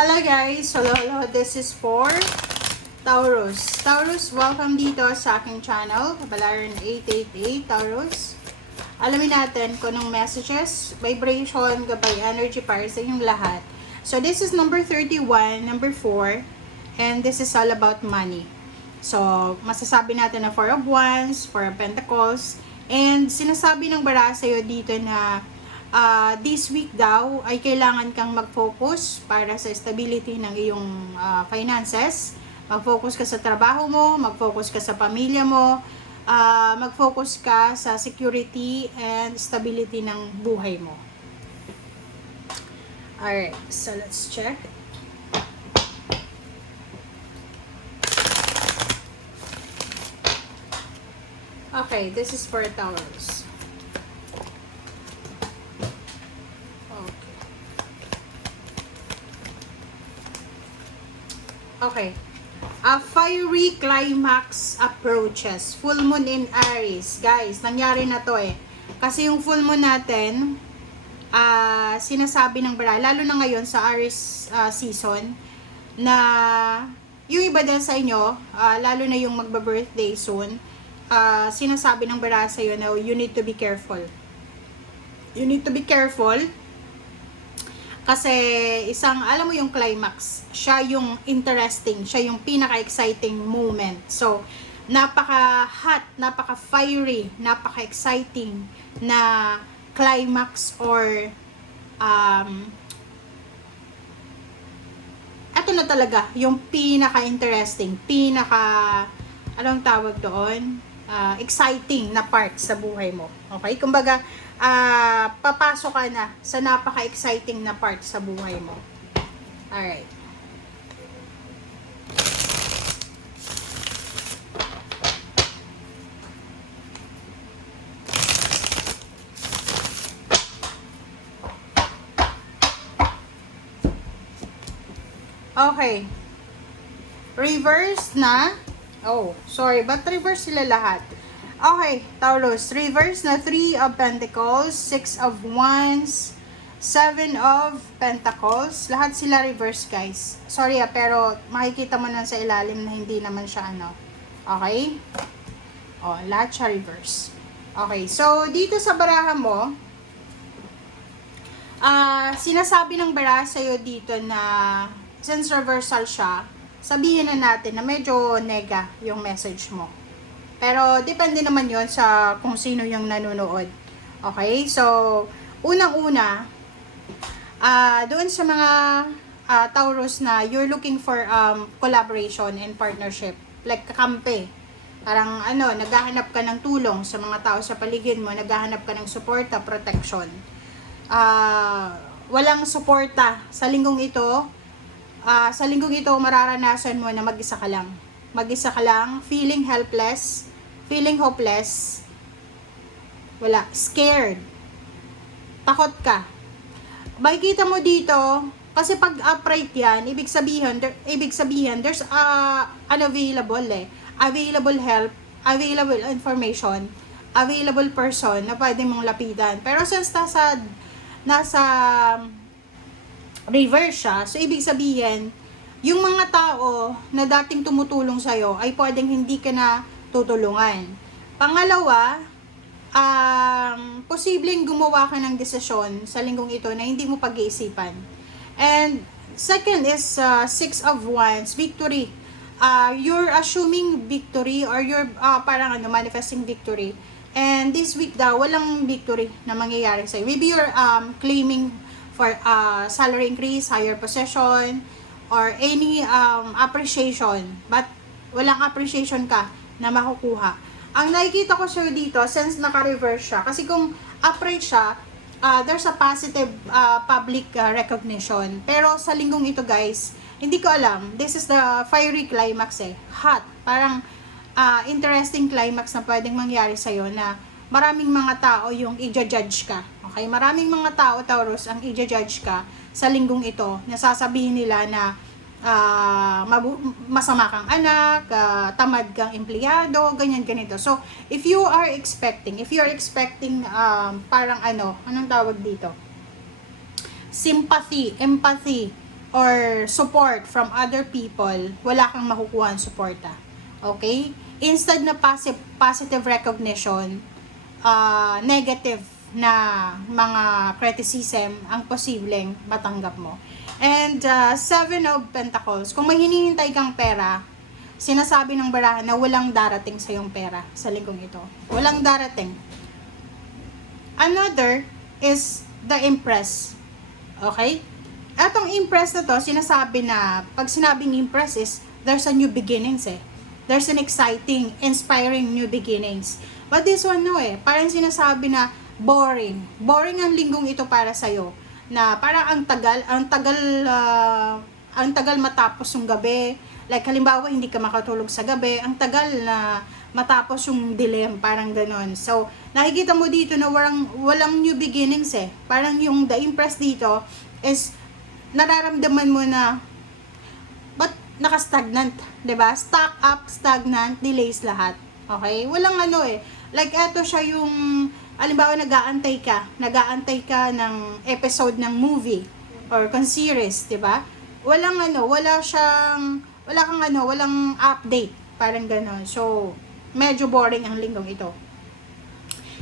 Hello guys! Hello. This is for Taurus. Taurus, welcome dito sa aking channel. Kabalaran 888 Taurus. Alamin natin kung anong messages, vibration, gabay, energy para sa inyong lahat. So this is number 31, number 4, and this is all about money. So masasabi natin na 4 of Wands, 4 of Pentacles, and sinasabi ng bara sa'yo dito na this week daw ay kailangan kang mag-focus para sa stability ng iyong finances. Mag-focus ka sa trabaho mo, mag-focus ka sa pamilya mo, mag-focus ka sa security and stability ng buhay mo. Alright, so let's check. Okay, this is for Taurus. Okay. A fiery climax approaches. Full moon in Aries. Guys, nangyari na to eh. Kasi yung full moon natin, sinasabi ng bara, lalo na ngayon sa Aries season, na yung iba din sa inyo, lalo na yung magba-birthday soon, sinasabi ng bara sa iyo na you need to be careful. You need to be careful. Kasi alam mo yung climax, siya yung interesting, siya yung pinaka-exciting moment. So, napaka-hot, napaka-fiery, napaka-exciting na climax or eto na talaga, yung pinaka-interesting, anong tawag doon? Exciting na part sa buhay mo. Okay? Kumbaga, papasok ka na sa napaka-exciting na part sa buhay mo. Alright. Okay. Reverse na. Oh, sorry. But reverse sila lahat. Okay, Taurus. Reverse na 3 of Pentacles, 6 of Wands, 7 of Pentacles. Lahat sila reverse, guys. Sorry pero makikita mo na sa ilalim na hindi naman siya Okay? Oh, lahat siya reverse. Okay, so dito sa baraha mo, sinasabi ng bara sa'yo dito na since reversal siya, sabihin na natin na medyo nega yung message mo. Pero, depende naman yon sa kung sino yung nanonood. Okay? So, unang-una, doon sa mga Taurus na you're looking for collaboration and partnership. Like, kakampi. Parang, naghahanap ka ng tulong sa mga tao sa paligid mo. Naghahanap ka ng suporta, protection. Walang suporta. Sa linggong ito, mararanasan mo na mag-isa ka lang. Mag-isa ka lang, feeling helpless, feeling hopeless, wala, scared, takot ka. Makikita mo dito, kasi pag upright yan, ibig sabihin there's unavailable available help, available information, available person na pwede mong lapitan. Pero since nasa reverse siya, so ibig sabihin, yung mga tao na dating tumutulong sa'yo ay pwedeng hindi ka na tutulungan. Pangalawa, posibleng gumawa ka ng desisyon sa linggong ito na hindi mo pag-iisipan. And second is 6 of Wands, victory. You're assuming victory or you're manifesting victory. And this week daw, walang victory na mangyayari sa'yo. Maybe you're claiming for salary increase, higher position, or any appreciation, but walang appreciation ka na makukuha. Ang nakikita ko sir dito, since naka-reverse siya, kasi kung upright siya, there's a positive public recognition. Pero sa linggong ito guys, hindi ko alam, this is the fiery climax hot, parang interesting climax na pwedeng mangyari sa'yo na maraming mga tao yung i-judge ka. Okay, maraming mga tao, Taurus, ang i-judge ka sa linggong ito, nasasabihin nila na masama kang anak, tamad kang empleyado, ganito. So, if you are expecting parang anong tawag dito? Sympathy, empathy, or support from other people, wala kang makukuha ang suporta. Okay? Instead na positive recognition, negative na mga criticism ang posibleng matanggap mo. And Seven of Pentacles, kung may hinihintay kang pera, sinasabi ng barahan na walang darating sa iyong pera sa linggong ito. Walang darating. Another is the Empress. Okay? Atong Empress na to, sinasabi na, pag sinabing Empress is, there's a new beginnings eh. There's an exciting, inspiring new beginnings. But this one no eh, parang sinasabi na boring. Boring ang linggong ito para sa'yo. Na parang ang tagal matapos yung gabi. Like halimbawa, hindi ka makatulog sa gabi. Ang tagal na matapos yung dilim, parang ganon. So, nakikita mo dito na walang new beginnings eh. Parang yung the Empress dito is nararamdaman mo na but naka-stagnant, 'di ba? Stuck up, stagnant, delays lahat. Okay? Walang ano eh. Like eto siya yung halimbawa nag-aantay ka ng episode ng movie or kung series, 'di ba? Walang update, parang gano'n. So, medyo boring ang linggong ito.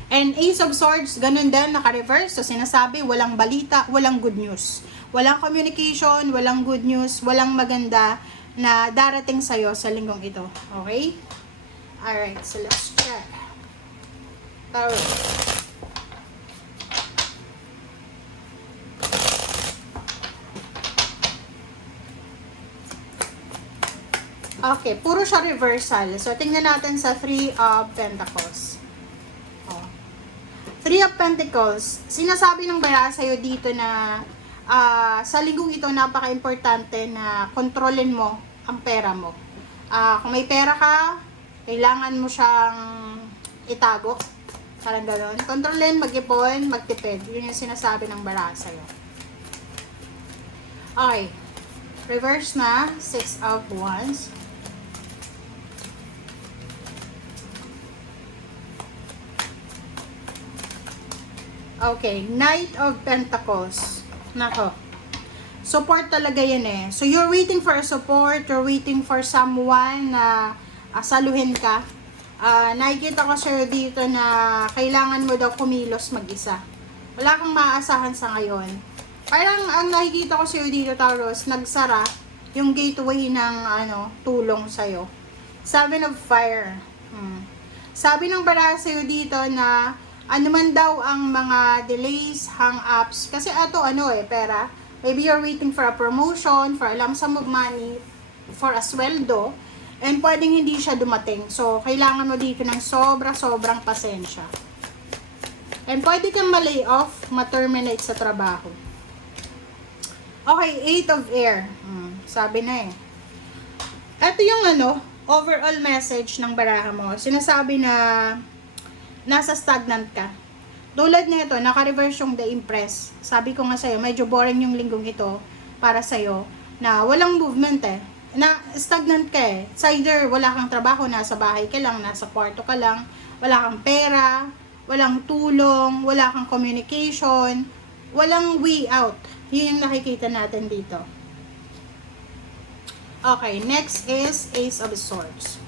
And Ace of Swords, ganun din, naka-reverse. So, sinasabi, walang balita, walang good news. Walang communication, walang good news, walang maganda na darating sa'yo sa linggong ito. Okay? Alright, so let's check. Tarot. Okay, puro siya reversal. So, tingnan natin sa Three of Pentacles. Oh. Three of Pentacles, sinasabi ng bara sa'yo dito na sa linggong ito, napaka-importante na kontrolin mo ang pera mo. Kung may pera ka, kailangan mo siyang itago. Parang gano'n. Kontrolin, mag-ipon, magtipid. Yun yung sinasabi ng bara sa'yo. Okay. Reverse na. Six of Wands. Okay, Knight of Pentacles. Nako. Support talaga yan eh. So, you're waiting for a support, you're waiting for someone na saluhin ka. Nakikita ko sa'yo dito na kailangan mo daw kumilos mag-isa. Wala kang maaasahan sa ngayon. Parang ang nakikita ko sa'yo dito, Taurus, nagsara yung gateway ng tulong sa'yo. Seven of Fire. Sabi ng bara sa'yo dito na ano man daw ang mga delays, hang-ups, kasi pera. Maybe you're waiting for a promotion, for a lump sum of money, for a sweldo, and pwedeng hindi siya dumating. So, kailangan mo dito ng sobrang pasensya. And pwede kang ma-lay off, ma-terminate sa trabaho. Okay, Eight of Air. Sabi na eh. Ito yung overall message ng baraha mo. Sinasabi na nasa stagnant ka. Tulad nito, naka-reverse yung The Empress. Sabi ko nga sa'yo, medyo boring yung linggong ito para sa'yo, na walang movement eh. Na stagnant ka eh. It's either wala kang trabaho, nasa bahay ka lang, nasa kwarto ka lang, wala kang pera, walang tulong, wala kang communication, walang way out. Yun yung nakikita natin dito. Okay, next is Ace of Swords.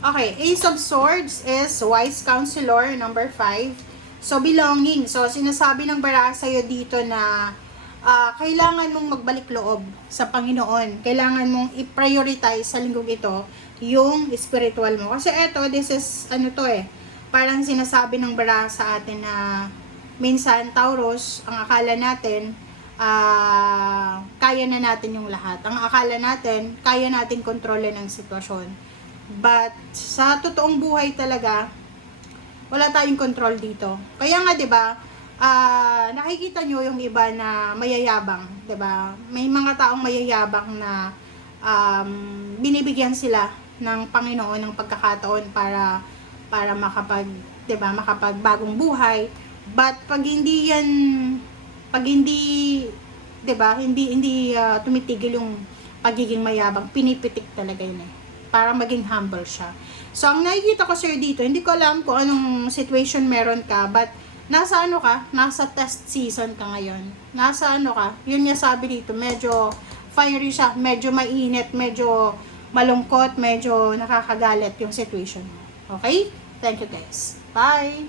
Okay, Ace of Swords is Wise Counselor, number 5. So, belonging. So, sinasabi ng bara sa'yo dito na kailangan mong magbalik loob sa Panginoon. Kailangan mong i-prioritize sa linggong ito yung spiritual mo. Kasi this is, parang sinasabi ng bara sa atin na minsan, Taurus, ang akala natin, kaya na natin yung lahat. Ang akala natin, kaya natin kontrolin ang sitwasyon. But, sa totoong buhay talaga, wala tayong control dito. Kaya nga, 'di ba? Nakikita nyo yung iba na mayayabang, 'di ba? May mga taong mayayabang na binibigyan sila ng Panginoon ng pagkakataon para makapagbagong buhay. But pag hindi 'di ba? Hindi tumitigil yung pagiging mayabang, pinipitik talaga yun eh, para maging humble siya. So, ang nakikita ko sa'yo dito, hindi ko alam kung anong situation meron ka, but nasa ano ka, nasa test season ka ngayon. Nasa ano ka, yun nga sabi dito, medyo fiery siya, medyo mainit, medyo malungkot, medyo nakakagalit yung situation mo. Okay? Thank you guys. Bye!